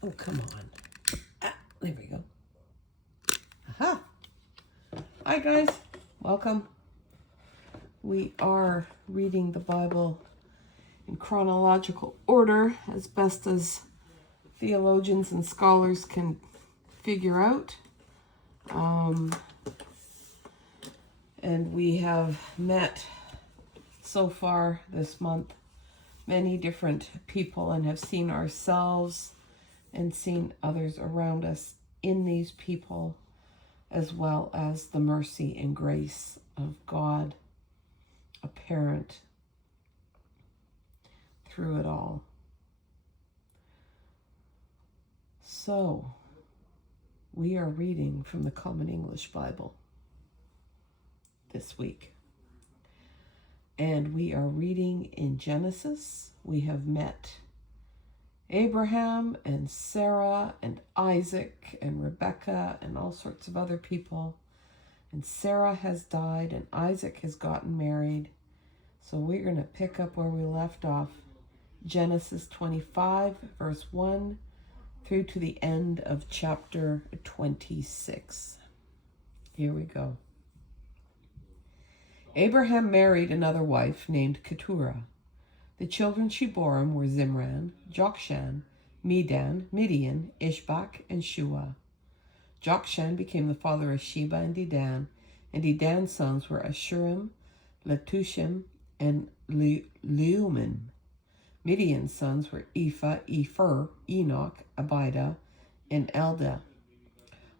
Oh, come on. There we go. Aha. Hi, guys. Welcome. We are reading the Bible in chronological order as best as theologians and scholars can figure out. And we have met so far this month many different people and have seen ourselves and seen others around us in these people, as well as the mercy and grace of God apparent through it all. So, we are reading from the Common English Bible this week. And we are reading in Genesis. We have met Abraham and Sarah and Isaac and Rebecca and all sorts of other people. And Sarah has died and Isaac has gotten married. So we're going to pick up where we left off. Genesis 25, verse 1 through to the end of chapter 26. Here we go. Abraham married another wife named Keturah. The children she bore him were Zimran, Jokshan, Medan, Midian, Ishbak, and Shua. Jokshan became the father of Sheba and Dedan's sons were Ashurim, Letushim, and Leumim. Midian's sons were Ephah, Enoch, Abida, and Eldah.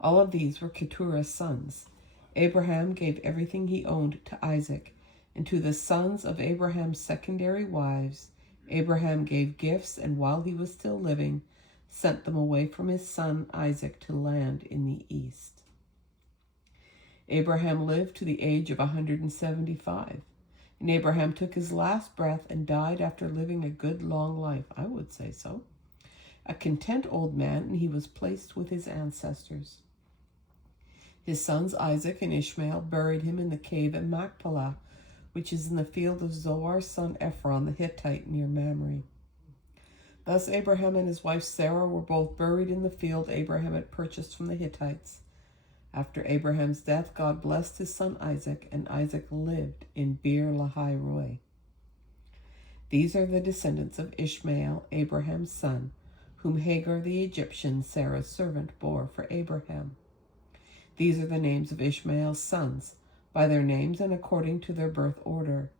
All of these were Keturah's sons. Abraham gave everything he owned to Isaac, and to the sons of Abraham's secondary wives, Abraham gave gifts, and while he was still living, sent them away from his son Isaac to land in the east. Abraham lived to the age of 175, and Abraham took his last breath and died after living a good long life, I would say so. A content old man, and he was placed with his ancestors. His sons Isaac and Ishmael buried him in the cave at Machpelah, which is in the field of Zohar's son Ephron the Hittite near Mamre. Thus Abraham and his wife Sarah were both buried in the field Abraham had purchased from the Hittites. After Abraham's death, God blessed his son Isaac, and Isaac lived in Beer Lahai Roi. These are the descendants of Ishmael, Abraham's son, whom Hagar the Egyptian, Sarah's servant, bore for Abraham. These are the names of Ishmael's sons, by their names and according to their birth order: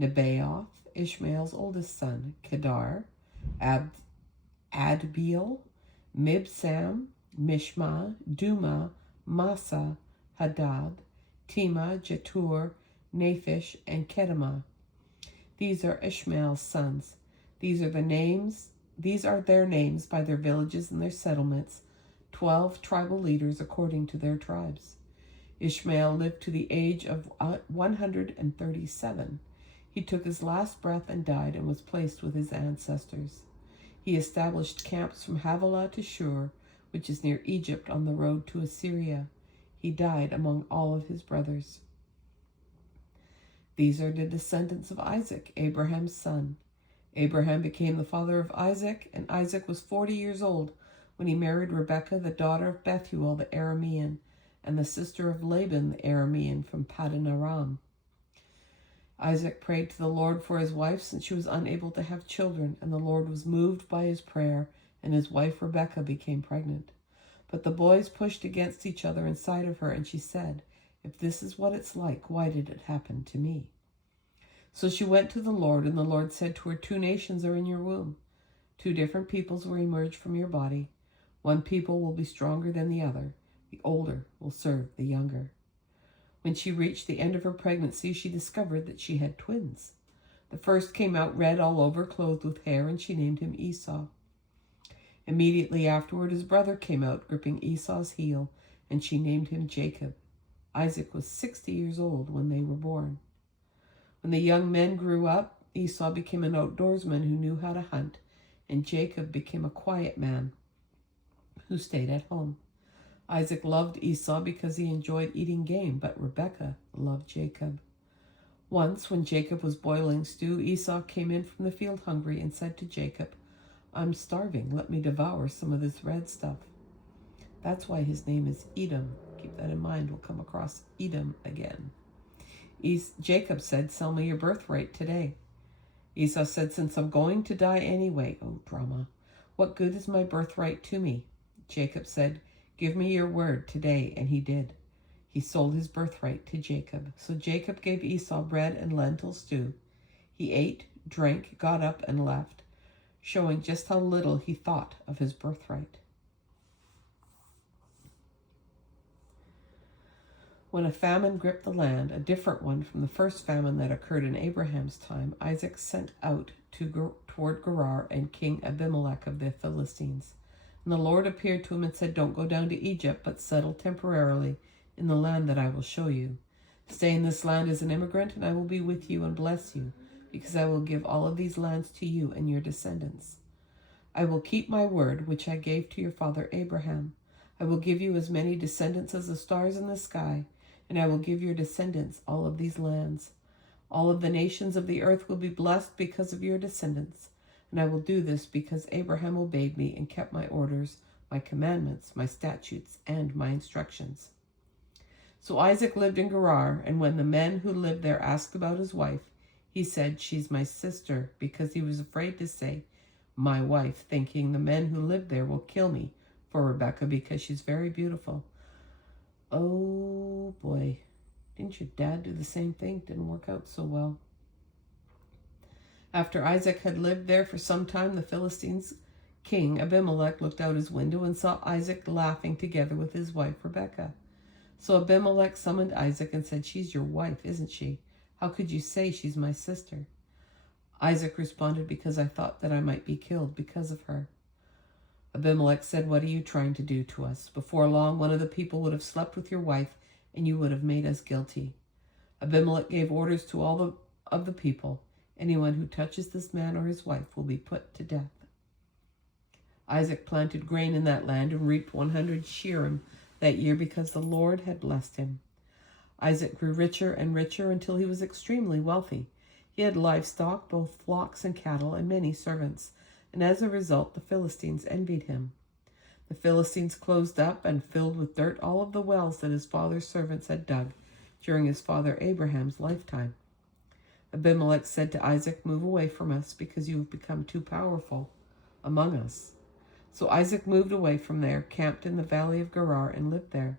Nebaioth, Ishmael's oldest son; Kedar, Adbeel, Mibsam, Mishma, Duma, Massa, Hadad, Tema, Jetur, Naphish, and Kedemah. These are Ishmael's sons. These are their names by their villages and their settlements, 12 tribal leaders according to their tribes. Ishmael lived to the age of 137. He took his last breath and died and was placed with his ancestors. He established camps from Havilah to Shur, which is near Egypt on the road to Assyria. He died among all of his brothers. These are the descendants of Isaac, Abraham's son. Abraham became the father of Isaac, and Isaac was 40 years old when he married Rebekah, the daughter of Bethuel the Aramean, and the sister of Laban the Aramean from Paddan Aram. Isaac prayed to the Lord for his wife since she was unable to have children, and the Lord was moved by his prayer, and his wife Rebekah became pregnant. But the boys pushed against each other inside of her, and she said, "If this is what it's like, why did it happen to me?" So she went to the Lord, and the Lord said to her, 2 nations are in your womb. 2 different peoples will emerge from your body. One people will be stronger than the other. The older will serve the younger. When she reached the end of her pregnancy, she discovered that she had twins. The first came out red all over, clothed with hair, and she named him Esau. Immediately afterward, his brother came out, gripping Esau's heel, and she named him Jacob. Isaac was 60 years old when they were born. When the young men grew up, Esau became an outdoorsman who knew how to hunt, and Jacob became a quiet man who stayed at home. Isaac loved Esau because he enjoyed eating game, but Rebekah loved Jacob. Once, when Jacob was boiling stew, Esau came in from the field hungry and said to Jacob, I'm starving. Let me devour some of this red stuff. That's why his name is Edom. Keep that in mind. We'll come across Edom again. Jacob said, sell me your birthright today. Esau said, since I'm going to die anyway, oh drama, what good is my birthright to me? Jacob said, give me your word today, and he did. He sold his birthright to Jacob. So Jacob gave Esau bread and lentil stew. He ate, drank, got up, and left, showing just how little he thought of his birthright. When a famine gripped the land, a different one from the first famine that occurred in Abraham's time, Isaac sent out toward Gerar and King Abimelech of the Philistines. And the Lord appeared to him and said, don't go down to Egypt, but settle temporarily in the land that I will show you. Stay in this land as an immigrant, and I will be with you and bless you, because I will give all of these lands to you and your descendants. I will keep my word, which I gave to your father Abraham. I will give you as many descendants as the stars in the sky, and I will give your descendants all of these lands. All of the nations of the earth will be blessed because of your descendants, and I will do this because Abraham obeyed me and kept my orders, my commandments, my statutes, and my instructions. So Isaac lived in Gerar, and when the men who lived there asked about his wife, he said, she's my sister, because he was afraid to say, my wife, thinking the men who lived there will kill me for Rebekah because she's very beautiful. Oh boy, didn't your dad do the same thing? Didn't work out so well. After Isaac had lived there for some time, the Philistines' king Abimelech looked out his window and saw Isaac laughing together with his wife Rebekah. So Abimelech summoned Isaac and said, she's your wife, isn't she? How could you say she's my sister? Isaac responded, because I thought that I might be killed because of her. Abimelech said, what are you trying to do to us? Before long, one of the people would have slept with your wife, and you would have made us guilty. Abimelech gave orders to all of the people. Anyone who touches this man or his wife will be put to death. Isaac planted grain in that land and reaped 100 shearim that year because the Lord had blessed him. Isaac grew richer and richer until he was extremely wealthy. He had livestock, both flocks and cattle, and many servants, and as a result, the Philistines envied him. The Philistines closed up and filled with dirt all of the wells that his father's servants had dug during his father Abraham's lifetime. Abimelech said to Isaac, move away from us, because you have become too powerful among us. So Isaac moved away from there, camped in the valley of Gerar, and lived there.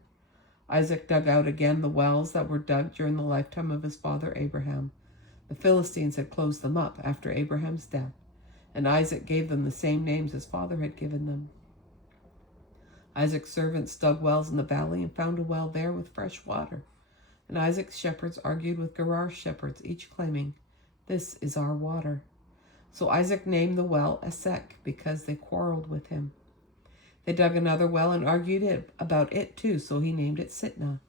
Isaac dug out again the wells that were dug during the lifetime of his father Abraham. The Philistines had closed them up after Abraham's death, and Isaac gave them the same names his father had given them. Isaac's servants dug wells in the valley and found a well there with fresh water. And Isaac's shepherds argued with Gerar's shepherds, each claiming, this is our water. So Isaac named the well Esek, because they quarreled with him. They dug another well and argued about it too, so he named it Sitnah.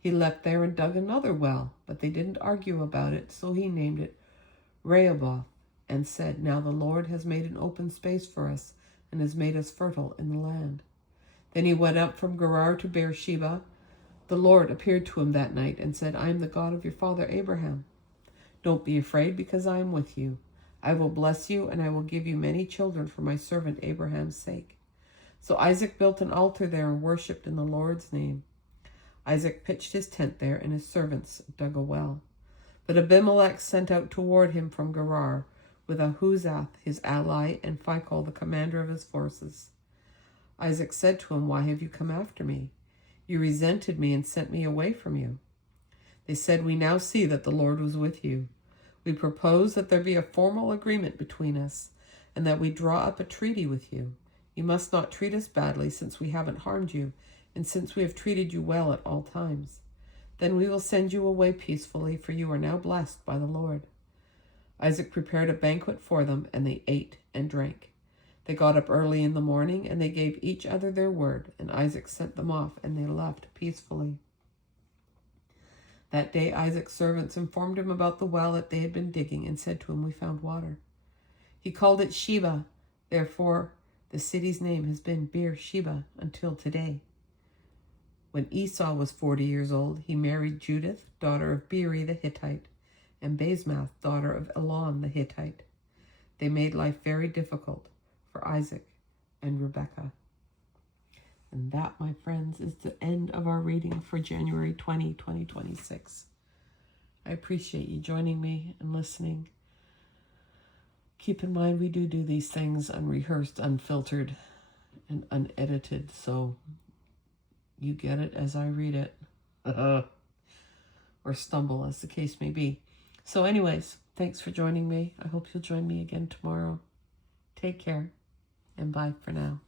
He left there and dug another well, but they didn't argue about it, so he named it Rehoboth, and said, now the Lord has made an open space for us and has made us fertile in the land. Then he went up from Gerar to Beersheba. The Lord appeared to him that night and said, I am the God of your father Abraham. Don't be afraid, because I am with you. I will bless you, and I will give you many children for my servant Abraham's sake. So Isaac built an altar there and worshipped in the Lord's name. Isaac pitched his tent there, and his servants dug a well. But Abimelech sent out toward him from Gerar with Ahuzath, his ally, and Phicol, the commander of his forces. Isaac said to him, why have you come after me? You resented me and sent me away from you. They said, we now see that the Lord was with you. We propose that there be a formal agreement between us, and that we draw up a treaty with you. You must not treat us badly, since we haven't harmed you, and since we have treated you well at all times. Then we will send you away peacefully, for you are now blessed by the Lord. Isaac prepared a banquet for them, and they ate and drank. They got up early in the morning, and they gave each other their word, and Isaac sent them off, and they left peacefully. That day Isaac's servants informed him about the well that they had been digging, and said to him, we found water. He called it Sheba. Therefore the city's name has been Beersheba until today. When Esau was 40 years old, he married Judith, daughter of Beeri the Hittite, and Basemath, daughter of Elon the Hittite. They made life very difficult, for Isaac and Rebekah. And that, my friends, is the end of our reading for January 20, 2026. I appreciate you joining me and listening. Keep in mind, we do these things unrehearsed, unfiltered, and unedited, so you get it as I read it. Or stumble, as the case may be. So anyways, thanks for joining me. I hope you'll join me again tomorrow. Take care, and bye for now.